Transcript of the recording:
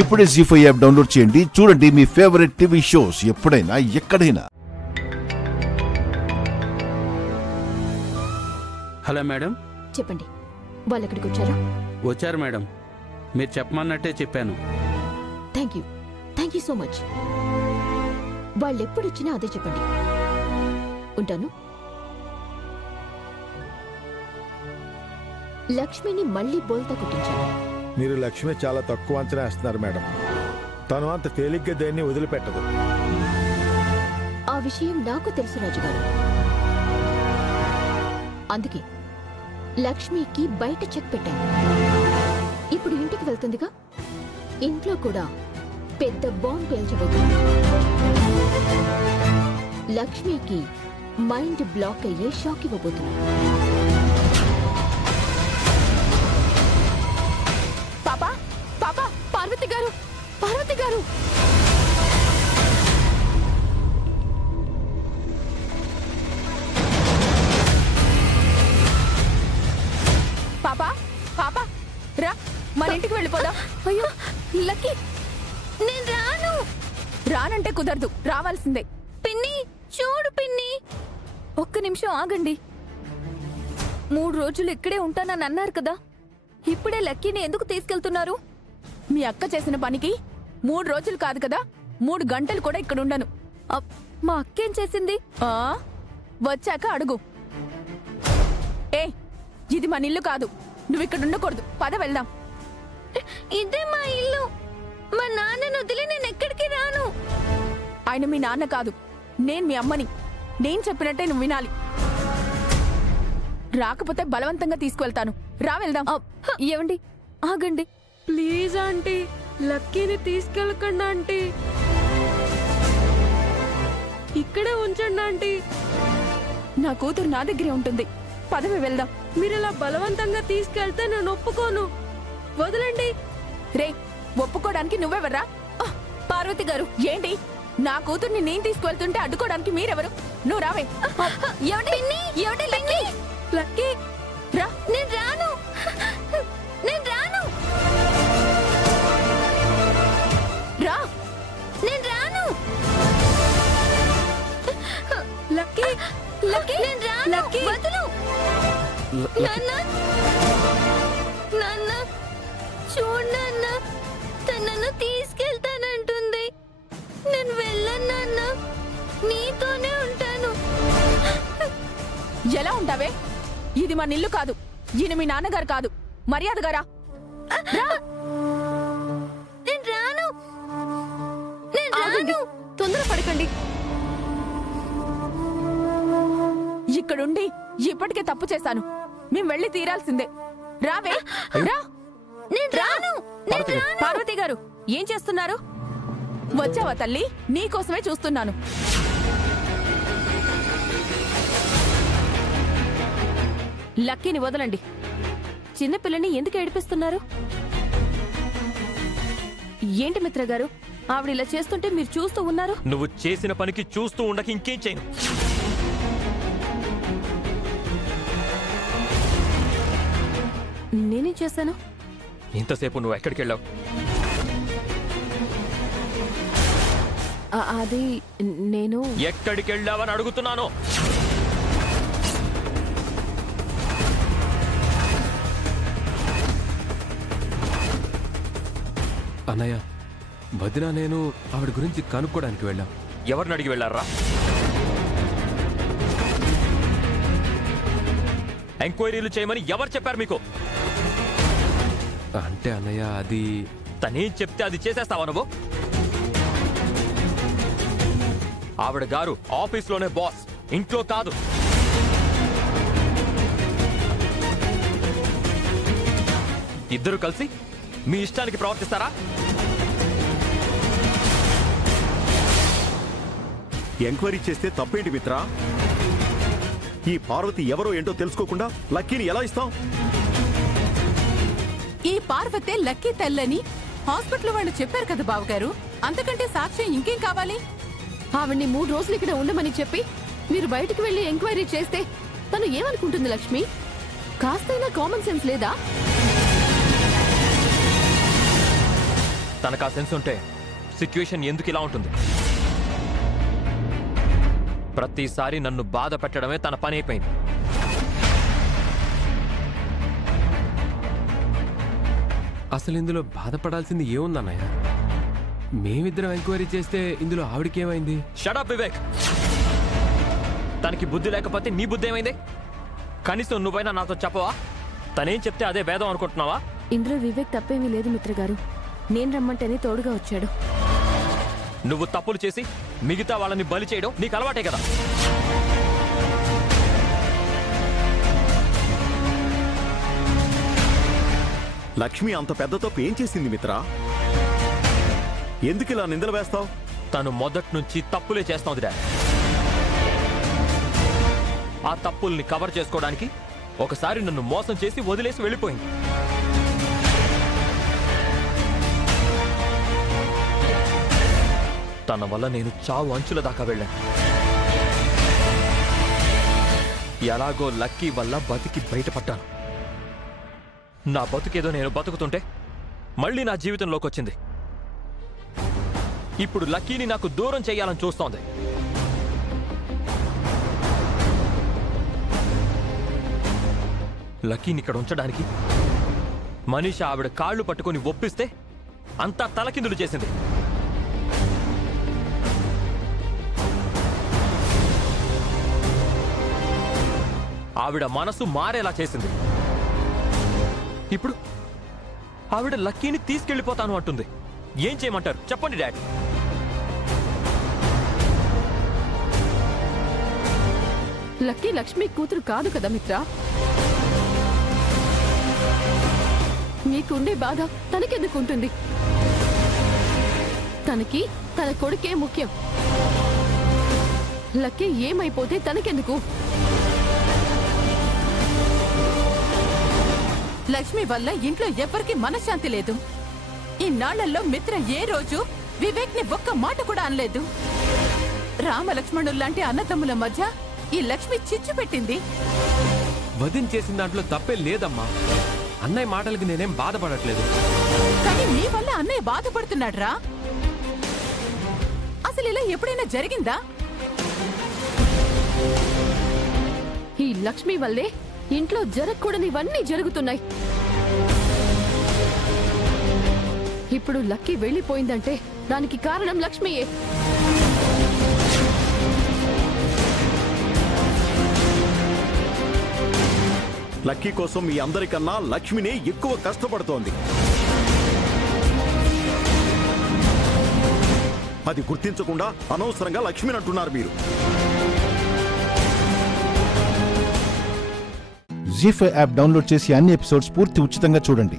ఇప్పుడే జీ5 app download చేయండి. చూడండి మీ ఫేవరెట్ టీవీ షోస్ ఎప్పుడైనా ఎక్కడైనా. Hello madam. చెప్పండి, వాళ్ళు ఎక్కడికి వచ్చారా? వచ్చారు మేడం, మీరు చెప్పమన్నట్టే చెప్పాను. Thank you so much. వాళ్ళు ఎప్పుడు వచ్చినా అదే చెప్పండి. ఉంటాను. లక్ష్మిని మళ్ళీ బోల్తా కొట్టించాను. మీరు లక్ష్మి చాలా తక్కువ అంచనా వేస్తున్నారు మేడం. తను అంత తేలిగ్గా దేన్ని వదిలిపెట్టదు. ఆ విషయం నాకు తెలుసు రాజుగారు. అందుకే లక్ష్మికి బయట చెక్ పెట్టాను. ఇప్పుడు ఇంటికి వెళ్తుందిగా, ఇంట్లో కూడా పెద్ద బాంబు పేల్చబోతుంది. లక్ష్మికి మైండ్ బ్లాక్ అయ్యే షాక్ ఇవ్వబోతుంది. పాపా పాపా, పార్వతి గారు, పార్వతి గారు! పాపా పాపా, రా, మన ఇంటికి వెళ్ళిపోదాం. అయ్యో లక్కీ, నేను రాను. రానంటే కుదరదు, రావాల్సిందే. పిన్ని, చూడు పిన్ని, ఒక్క నిమిషం ఆగండి. 3 రోజులు ఇక్కడే ఉంటానని అన్నారు కదా, ఇప్పుడే లక్కీని ఎందుకు తీసుకెళ్తున్నారు? మీ అక్క చేసిన పనికి 3 రోజులు కాదు కదా, 3 గంటలు కూడా ఇక్కడ ఉండను. మా అక్కేం చేసింది? వచ్చాక అడుగు. ఇది మన ఇల్లు కాదు, నువ్వు ఇక్కడ ఉండకూడదు. పద వెళ్దాం. ఇదే మా ఇల్లు. మా నాన్నను వదిలి నేను ఎక్కడికి రాను. ఆయన మీ నాన్న కాదు, నేను మీ అమ్మని. నేను చెప్పినట్టే నువ్వు వినాలి. రాకపోతే బలవంతంగా తీసుకువెళ్తాను. రా వెళ్దాం. ఏమండి, ఆగండి ప్లీజ్ ఆంటీ, లక్కీని తీసుకెళ్ళకండి ఆంటీ. ఇక్కడే ఉంచండి ఆంటీ. నా కూతురు నా దగ్గరే ఉంటుంది. పదవి వెళ్దాం. మీరు ఇలా బలవంతంగా తీసుకెళ్తే నేను ఒప్పుకోను. వదలండి. రే, ఒప్పుకోవడానికి నువ్వెవర్రా? పార్వతి గారు, ఏంటి నా కూతుర్ని నేను తీసుకువెళ్తుంటే అడ్డుకోవడానికి మీరెవరు? నువ్వు రావే. లక్కీ, రా. నేను రాను, నేను రాను. రా, నేను రాను. లక్కీ, లక్కీ, నేను రాను. లక్కీ, వదులు. నాన్న, నాన్న, చూడు నాన్న, తనను తీసుకెళ్తానంటుంది. నేను వెళ్ళను నాన్న, నీతోనే ఉంటాను. ఎలా ఉంటావే? ఇది మన ఇల్లు కాదు, ఈయన మీ నాన్నగారు కాదు. మర్యాదగా రా. నేను రాను, నేను రాను. తొందరపడకండి. ఇక్కడుండి ఇప్పటికే తప్పు చేశాను. మేము వెళ్ళి తీరాల్సిందే. రావే, రా. నేను రాను. పార్వతి గారు, ఏం చేస్తున్నారు? వచ్చావా తల్లి? నీకోసమే చూస్తున్నాను. లక్కీని వదలండి. చిన్నపిల్లని ఎందుకు ఏడిపిస్తున్నారు? ఏంటి మిత్ర గారు, ఆవిడ ఇలా చేస్తుంటే మీరు చూస్తూ ఉన్నారు? నువ్వు చేసిన పనికి చూస్తూ ఉండక ఇంకేం చేయను. నేనేం చేశాను? ఇంతసేపు నువ్వు ఎక్కడికి వెళ్ళావు? అది నేను ఎక్కడికి వెళ్ళావని అడుగుతున్నాను. అన్నయ్య, వదిన నేను ఆవిడ గురించి కనుక్కోడానికి వెళ్ళాం. ఎవరిని అడిగి వెళ్ళారా? ఎంక్వైరీలు చేయమని ఎవరు చెప్పారు మీకు? అంటే అన్నయ్య, అది తనేం చెప్తే అది చేసేస్తావా నువ్వు? ఆవిడ గారు ఆఫీస్లోనే బాస్, ఇంట్లో కాదు. ఇద్దరు కలిసి మీ ఇష్టానికి ప్రవర్తిస్తారా? ఎంక్వైరీ చేస్తే తప్పేంటి మిత్రా? ఈ పార్వతి ఎవరో ఏంటో తెలుసుకోకుండా లక్కీని ఎలా ఇస్తాం? ఈ పార్వతే లక్కీ తెల్లని హాస్పిటల్ వాళ్ళు చెప్పారు కదా బావగారు. అంతకంటే సాక్ష్యం ఇంకేం కావాలి? ఆవిడ్ని 3 రోజులు ఇక్కడ ఉండమని చెప్పి మీరు బయటికి వెళ్లి ఎంక్వైరీ చేస్తే తను ఏమనుకుంటుంది? లక్ష్మి, కాస్తైనా కామన్ సెన్స్ లేదా? తనకు ఆ సెన్స్ ఉంటే సిచ్యువేషన్ ఎందుకు ఇలా ఉంటుంది? ప్రతిసారి నన్ను బాధ పెట్టడమే తన పని అయిపోయింది. అసలు ఇందులో బాధపడాల్సింది ఏముందన్నయ్య? మేమిద్దరం ఎంక్వైరీ చేస్తే ఇందులో ఆవిడకేమైంది? Shut up Vivek. తనకి బుద్ధి లేకపోతే నీ బుద్ధి ఏమైంది? కనీసం నువ్వైనా నాతో చెప్పవా? తనేం చెప్తే అదే వేదం అనుకుంటున్నావా? ఇందులో వివేక్ తప్పేమీ లేదు మిత్రగారు. నేను రమ్మంటేనే తోడుగా వచ్చాడు. నువ్వు తప్పులు చేసి మిగతా వాళ్ళని బలి చేయడం నీకు అలవాటే కదా. లక్ష్మి అంత పెద్ద తప్పు ఏం చేసింది మిత్రా? ఎందుకు ఇలా నిందలు వేస్తావు? తను మొదటి నుంచి తప్పులే చేస్తోంది డాడ్. ఆ తప్పుల్ని కవర్ చేసుకోవడానికి ఒకసారి నన్ను మోసం చేసి వదిలేసి వెళ్ళిపోయింది. తన వల్ల నేను చావు అంచుల దాకా వెళ్ళాను. ఎలాగో లక్కీ వల్ల బతికి బయటపడ్డాను. నా బతుకేదో నేను బతుకుతుంటే మళ్ళీ నా జీవితంలోకి వచ్చింది. ఇప్పుడు లక్కీని నాకు దూరం చేయాలని చూస్తోంది. లక్కీని ఇక్కడ ఉంచడానికి మనీష ఆవిడ కాళ్ళు పట్టుకొని ఒప్పిస్తే అంతా తలకిందులు చేసింది. ఆవిడ మనసు మారేలా చేసింది. ఇప్పుడు ఆవిడ లక్కీని తీసుకెళ్లిపోతాను అంటుంది. ఏం చేయమంటారు చెప్పండి డాడ్. లక్కీ లక్ష్మి కూతురు కాదు కదా మిత్ర. నీకుండే బాధ తనకెందుకు ఉంటుంది? తనకి తన కొడుకే ముఖ్యం. లక్కీ ఏమైపోతే తనకెందుకు? లక్ష్మి వల్ల ఇంట్లో ఎవ్వరికి మనశ్శాంతి లేదు. ఈ నాళ్లలో మిత్ర ఏ రోజు వివేక్ ని ఒక్క మాట కూడా అనలేదు. రామలక్ష్మణుల్లాంటి అన్నదమ్ముల మధ్య ఈ లక్ష్మి చిచ్చు పెట్టింది. వదిన చేసిన దాంట్లో తప్పే లేదమ్మా. అన్నయ్య మాటలకి నేనేం బాధపడట్లేదు. కానీ నీ వల్ల అన్నయ్య బాధపడుతున్నాడు రా. అసలు ఇలా ఎప్పుడైనా జరిగిందా? ఈ లక్ష్మి వల్లే ఇంట్లో జరగకూడనివన్నీ జరుగుతున్నాయి. ఇప్పుడు లక్కీ వెళ్ళిపోయిందంటే దానికి కారణం లక్ష్మియే. లక్కీ కోసం మీ అందరికన్నా లక్ష్మినే ఎక్కువ కష్టపడుతోంది. అది గుర్తించకుండా అనవసరంగా లక్ష్మిని అంటున్నారు మీరు. జీ5 యాప్ డౌన్లోడ్ చేసి అన్ని ఎపిసోడ్స్ పూర్తి ఉచితంగా చూడండి.